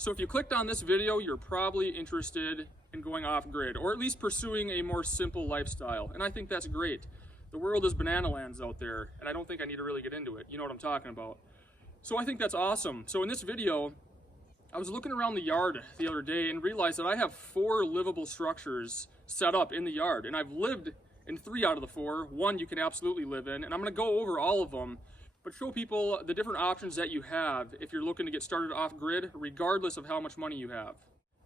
So if you clicked on this video, you're probably interested in going off-grid, or at least pursuing a more simple lifestyle. And I think that's great. The world is banana lands out there, and I don't think I need to really get into it. You know what I'm talking about. So I think that's awesome. So in this video, I was looking around the yard the other day and realized that I have 4 livable structures set up in the yard. And I've lived in 3 out of the 4. 1 you can absolutely live in, and I'm gonna go over all of them, but show people the different options that you have if you're looking to get started off-grid, regardless of how much money you have.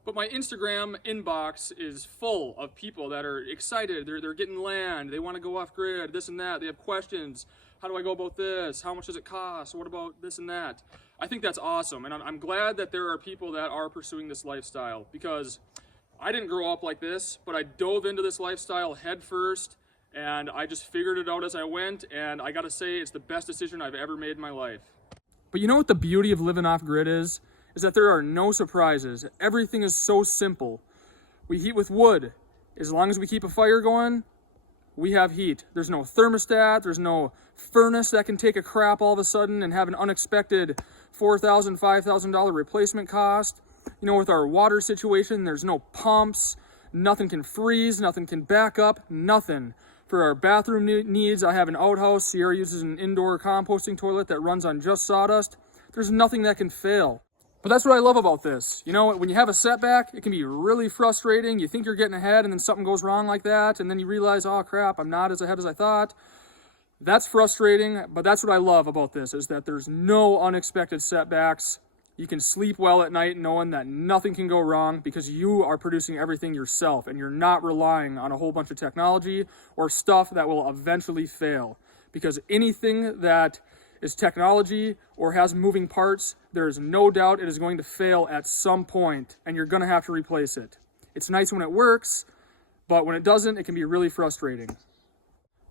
But my Instagram inbox is full of people that are excited. They're getting land. They want to go off-grid, this and that. They have questions. How do I go about this? How much does it cost? What about this and that? I think that's awesome. And I'm glad that there are people that are pursuing this lifestyle, because I didn't grow up like this, but I dove into this lifestyle head first, and I just figured it out as I went. And I got to say, it's the best decision I've ever made in my life. But you know what the beauty of living off-grid is that there are no surprises. Everything is so simple. We heat with wood. As long as we keep a fire going, we have heat. There's no thermostat, there's no furnace that can take a crap all of a sudden and have an unexpected $4,000, $5,000 replacement cost. You know, with our water situation, there's no pumps, nothing can freeze, nothing can back up, nothing. For our bathroom needs, I have an outhouse. Sierra uses an indoor composting toilet that runs on just sawdust. There's nothing that can fail. But that's what I love about this. You know, when you have a setback, it can be really frustrating. You think you're getting ahead and then something goes wrong like that, and then you realize, oh crap, I'm not as ahead as I thought. That's frustrating, but that's what I love about this, is that there's no unexpected setbacks. You can sleep well at night knowing that nothing can go wrong because you are producing everything yourself and you're not relying on a whole bunch of technology or stuff that will eventually fail. Because anything that is technology or has moving parts, there is no doubt it is going to fail at some point, and you're going to have to replace it. It's nice when it works, but when it doesn't, it can be really frustrating.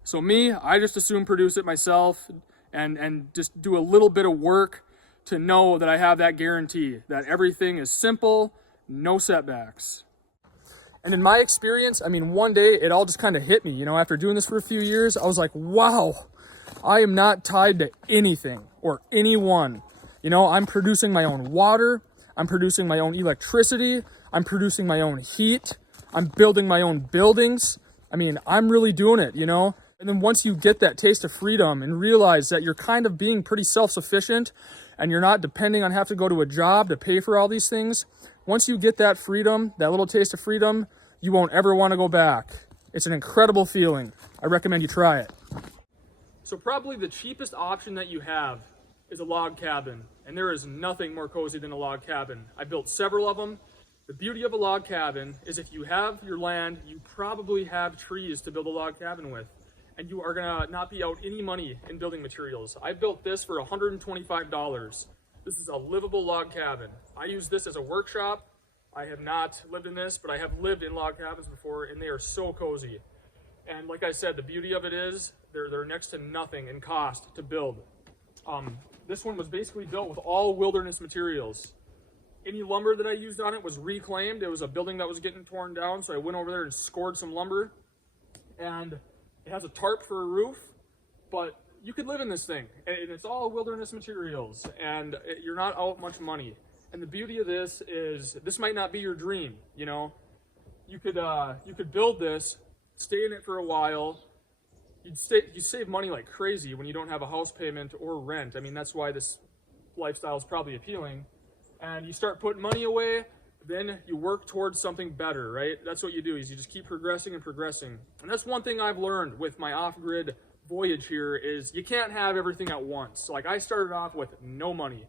So me, I just assume produce it myself and just do a little bit of work to know that I have that guarantee that everything is simple, no setbacks. And in my experience, I mean, one day it all just kind of hit me, you know, after doing this for a few years, I was like, wow, I am not tied to anything or anyone. You know, I'm producing my own water, I'm producing my own electricity, I'm producing my own heat, I'm building my own buildings. I mean, I'm really doing it, you know? And then once you get that taste of freedom and realize that you're kind of being pretty self-sufficient and you're not depending on having to go to a job to pay for all these things, once you get that freedom, that little taste of freedom, you won't ever want to go back. It's an incredible feeling. I recommend you try it. So probably the cheapest option that you have is a log cabin, and there is nothing more cozy than a log cabin. I built several of them. The beauty of a log cabin is if you have your land, you probably have trees to build a log cabin with, and you are gonna not be out any money in building materials. I built this for $125. This is a livable log cabin. I use this as a workshop. I have not lived in this, but I have lived in log cabins before, and they are so cozy. And like I said, the beauty of it is they're next to nothing in cost to build. This one was basically built with all wilderness materials. Any lumber that I used on it was reclaimed. It was a building that was getting torn down, so I went over there and scored some lumber. And it has a tarp for a roof, but you could live in this thing. And it's all wilderness materials, and you're not out much money. And the beauty of this is this might not be your dream, you know? You could build this, stay in it for a while. You save money like crazy when you don't have a house payment or rent. I mean, that's why this lifestyle is probably appealing. And you start putting money away, then you work towards something better, right? That's what you do, is you just keep progressing and progressing. And that's one thing I've learned with my off-grid voyage here is you can't have everything at once. Like I started off with no money,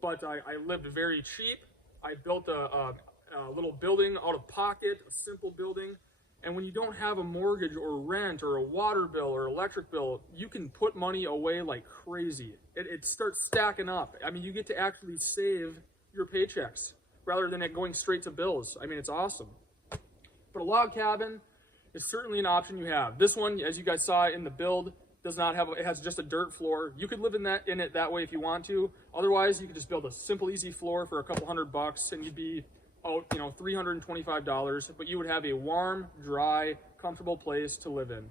but I lived very cheap. I built a little building out of pocket, a simple building. And when you don't have a mortgage or rent or a water bill or electric bill, you can put money away like crazy. It starts stacking up. I mean, you get to actually save your paychecks rather than it going straight to bills. I mean, it's awesome. But a log cabin is certainly an option you have. This one, as you guys saw in the build, does not have, it has just a dirt floor. You could live in it that way if you want to. Otherwise, you could just build a simple, easy floor for a couple $100 and you'd be out, you know, $325, but you would have a warm, dry, comfortable place to live in.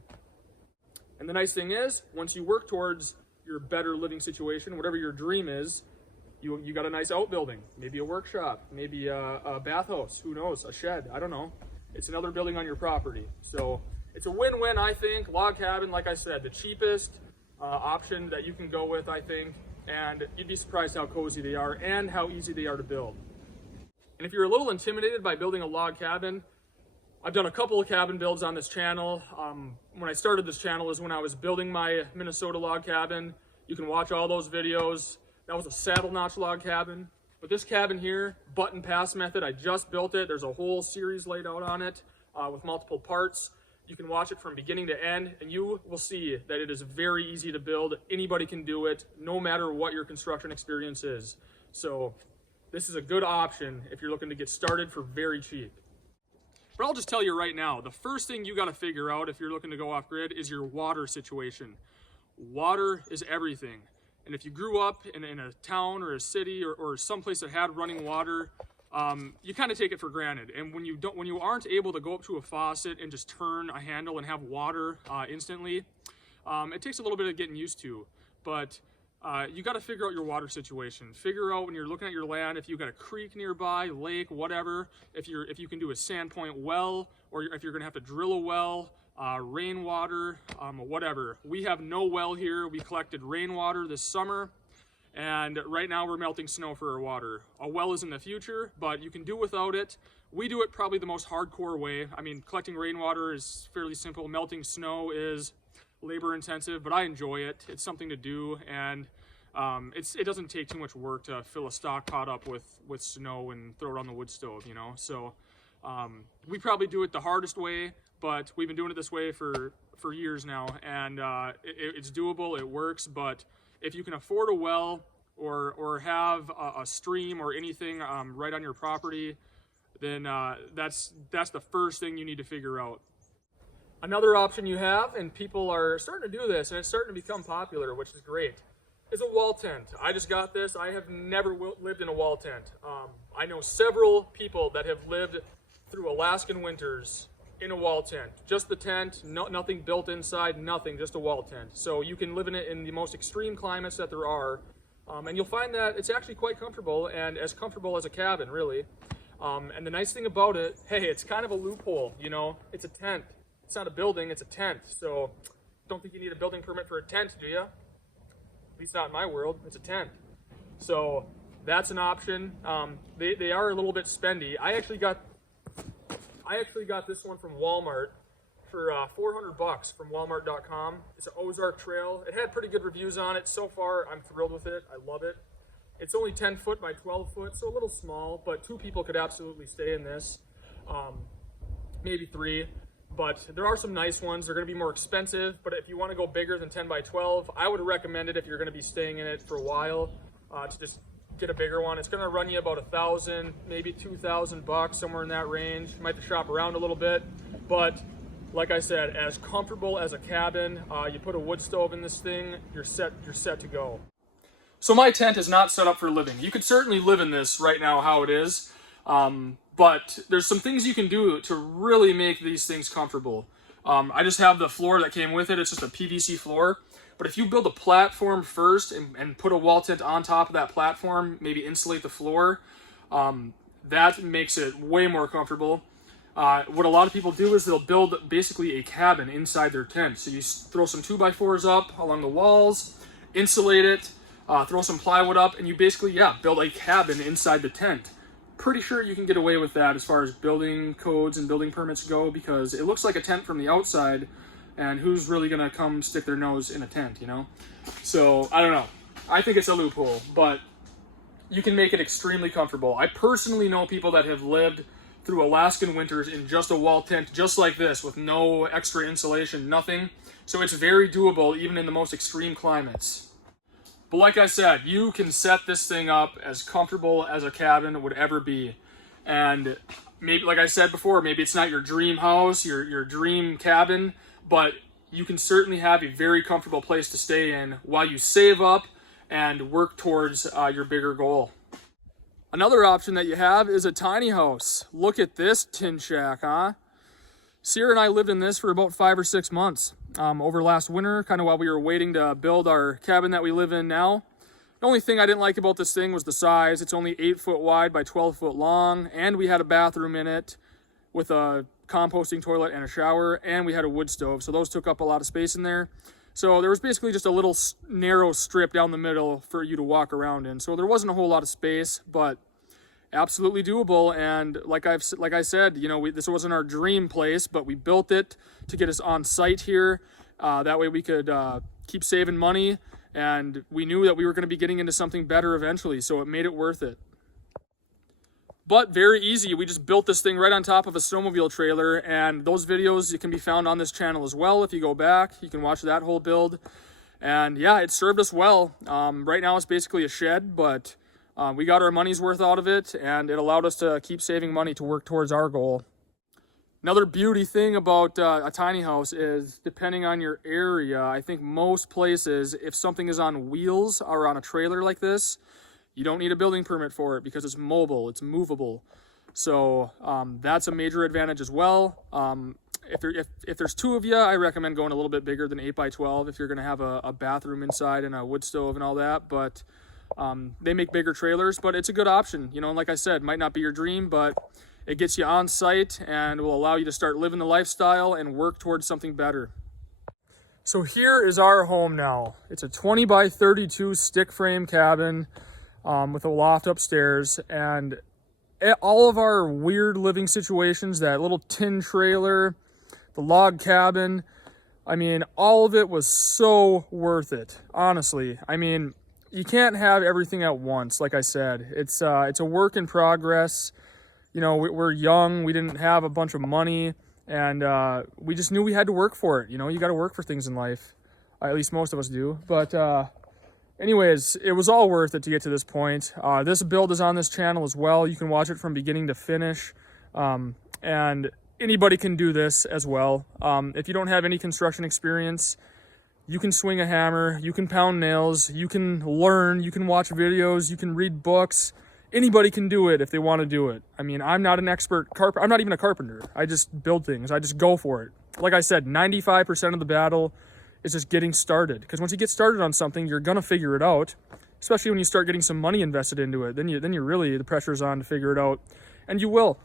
And the nice thing is, once you work towards your better living situation, whatever your dream is, You got a nice outbuilding, maybe a workshop, maybe a bathhouse, who knows, a shed, I don't know. It's another building on your property. So it's a win-win, I think. Log cabin, like I said, the cheapest option that you can go with, I think. And you'd be surprised how cozy they are and how easy they are to build. And if you're a little intimidated by building a log cabin, I've done a couple of cabin builds on this channel. When I started this channel is when I was building my Minnesota log cabin. You can watch all those videos. That was a saddle notch log cabin. But this cabin here, button pass method, I just built it. There's a whole series laid out on it with multiple parts. You can watch it from beginning to end, and you will see that it is very easy to build. Anybody can do it, no matter what your construction experience is. So this is a good option if you're looking to get started for very cheap. But I'll just tell you right now, the first thing you got to figure out if you're looking to go off grid is your water situation. Water is everything. And if you grew up in a town or a city or someplace that had running water, you kind of take it for granted. And when you aren't able to go up to a faucet and just turn a handle and have water instantly, it takes a little bit of getting used to. But you got to figure out your water situation. Figure out when you're looking at your land if you've got a creek nearby, lake, whatever. If you can do a sandpoint well, or if you're going to have to drill a well. Rainwater, whatever. We have no well here. We collected rainwater this summer, and right now we're melting snow for our water. A well is in the future, but you can do without it. We do it probably the most hardcore way. I mean, collecting rainwater is fairly simple. Melting snow is labor intensive, but I enjoy it. It's something to do, and it doesn't take too much work to fill a stock pot up with snow and throw it on the wood stove, you know? So we probably do it the hardest way, but we've been doing it this way for years now, and it's doable, it works. But if you can afford a well or have a stream or anything right on your property, then that's the first thing you need to figure out. Another option you have, and people are starting to do this, and it's starting to become popular, which is great, is a wall tent. I just got this. I have never lived in a wall tent. I know several people that have lived through Alaskan winters in a wall tent. Just the tent, nothing built inside, nothing, just a wall tent. So you can live in it in the most extreme climates that there are, and you'll find that it's actually quite comfortable, and as comfortable as a cabin, really. And the nice thing about it, hey, it's kind of a loophole, you know? It's a tent. It's not a building, it's a tent. So don't think you need a building permit for a tent, do you? At least not in my world, it's a tent. So that's an option. They are a little bit spendy. I actually got this one from Walmart for $400 from Walmart.com. It's an Ozark Trail. It had pretty good reviews on it. So far, I'm thrilled with it. I love it. It's only 10 foot by 12 foot, so a little small, but 2 people could absolutely stay in this. Maybe 3. But there are some nice ones. They're going to be more expensive, but if you want to go bigger than 10 by 12, I would recommend it if you're going to be staying in it for a while, to just get a bigger one. It's going to run you about $1,000, maybe $2,000, somewhere in that range. You might have to shop around a little bit, but like I said, as comfortable as a cabin. You put a wood stove in this thing, you're set to go. So my tent is not set up for living. You could certainly live in this right now how it is, but there's some things you can do to really make these things comfortable. I just have the floor that came with it. It's just a PVC floor. But if you build a platform first and put a wall tent on top of that platform, maybe insulate the floor, that makes it way more comfortable. What a lot of people do is they'll build basically a cabin inside their tent. So you throw some 2x4s up along the walls, insulate it, throw some plywood up, and you basically, build a cabin inside the tent. Pretty sure you can get away with that as far as building codes and building permits go, because it looks like a tent from the outside, and who's really gonna come stick their nose in a tent, you know? So, I don't know. I think it's a loophole, but you can make it extremely comfortable. I personally know people that have lived through Alaskan winters in just a wall tent, just like this, with no extra insulation, nothing. So it's very doable, even in the most extreme climates. But like I said, you can set this thing up as comfortable as a cabin would ever be. And maybe, like I said before, maybe it's not your dream house, your dream cabin, but you can certainly have a very comfortable place to stay in while you save up and work towards your bigger goal. Another option that you have is a tiny house. Look at this tin shack, huh? Sierra and I lived in this for about 5 or 6 months over last winter, kind of while we were waiting to build our cabin that we live in now. The only thing I didn't like about this thing was the size. It's only 8 foot wide by 12 foot long, and we had a bathroom in it with a composting toilet and a shower, and we had a wood stove, so those took up a lot of space in there. So there was basically just a little narrow strip down the middle for you to walk around in. So there wasn't a whole lot of space, but absolutely doable. And like I said, you know, this wasn't our dream place, but we built it to get us on site here. That way we could keep saving money, and we knew that we were going to be getting into something better eventually, so it made it worth it. But very easy. We just built this thing right on top of a snowmobile trailer, and those videos can be found on this channel as well. If you go back, you can watch that whole build. And yeah, it served us well. Right now it's basically a shed, but we got our money's worth out of it, and it allowed us to keep saving money to work towards our goal. Another beauty thing about a tiny house is, depending on your area, I think most places, if something is on wheels or on a trailer like this, you don't need a building permit for it because it's mobile, it's movable. So that's a major advantage as well. If there's two of you, I recommend going a little bit bigger than 8 by 12 if you're gonna have a bathroom inside and a wood stove and all that. But they make bigger trailers, but it's a good option. You know, like I said, might not be your dream, but it gets you on site and will allow you to start living the lifestyle and work towards something better. So here is our home now. It's a 20 by 32 stick frame cabin with a loft upstairs, and all of our weird living situations, that little tin trailer, the log cabin, I mean, all of it was so worth it, honestly. I mean, you can't have everything at once. Like I said, it's a work in progress. You know, we're young, we didn't have a bunch of money, and we just knew we had to work for it. You know, you got to work for things in life. At least most of us do. But anyways, it was all worth it to get to this point. This build is on this channel as well. You can watch it from beginning to finish. And anybody can do this as well. If you don't have any construction experience, you can swing a hammer, you can pound nails, you can learn, you can watch videos, you can read books. Anybody can do it if they want to do it. I mean, I'm not an expert I'm not even a carpenter. I just build things. I just go for it. Like I said, 95% of the battle is just getting started. Because once you get started on something, you're gonna figure it out. Especially when you start getting some money invested into it. Then you really, the pressure's on to figure it out. And you will.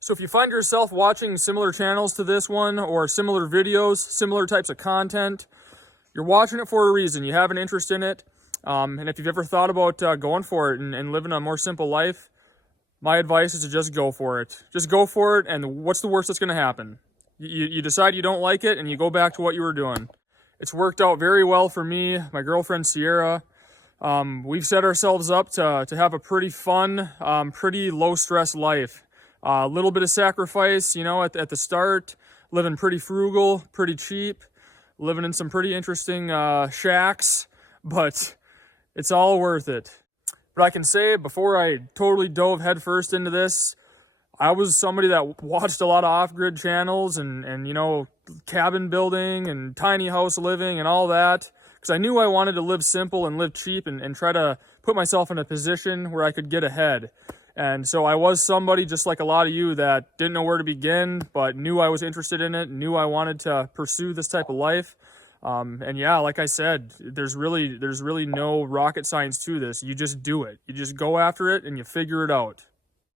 So if you find yourself watching similar channels to this one, or similar videos, similar types of content, you're watching it for a reason. You have an interest in it. And if you've ever thought about going for it and living a more simple life, my advice is to just go for it. Just go for it, and what's the worst that's going to happen? You decide you don't like it, and you go back to what you were doing. It's worked out very well for me, my girlfriend Sierra. We've set ourselves up to have a pretty fun, pretty low-stress life. A little bit of sacrifice, you know, at the start, living pretty frugal, pretty cheap, living in some pretty interesting shacks, but it's all worth it. But I can say, before I totally dove headfirst into this, I was somebody that watched a lot of off-grid channels and you know, cabin building and tiny house living and all that, because I knew I wanted to live simple and live cheap and try to put myself in a position where I could get ahead. And so I was somebody, just like a lot of you, that didn't know where to begin, but knew I was interested in it, knew I wanted to pursue this type of life. And yeah, like I said, there's really no rocket science to this. You just do it. You just go after it and you figure it out.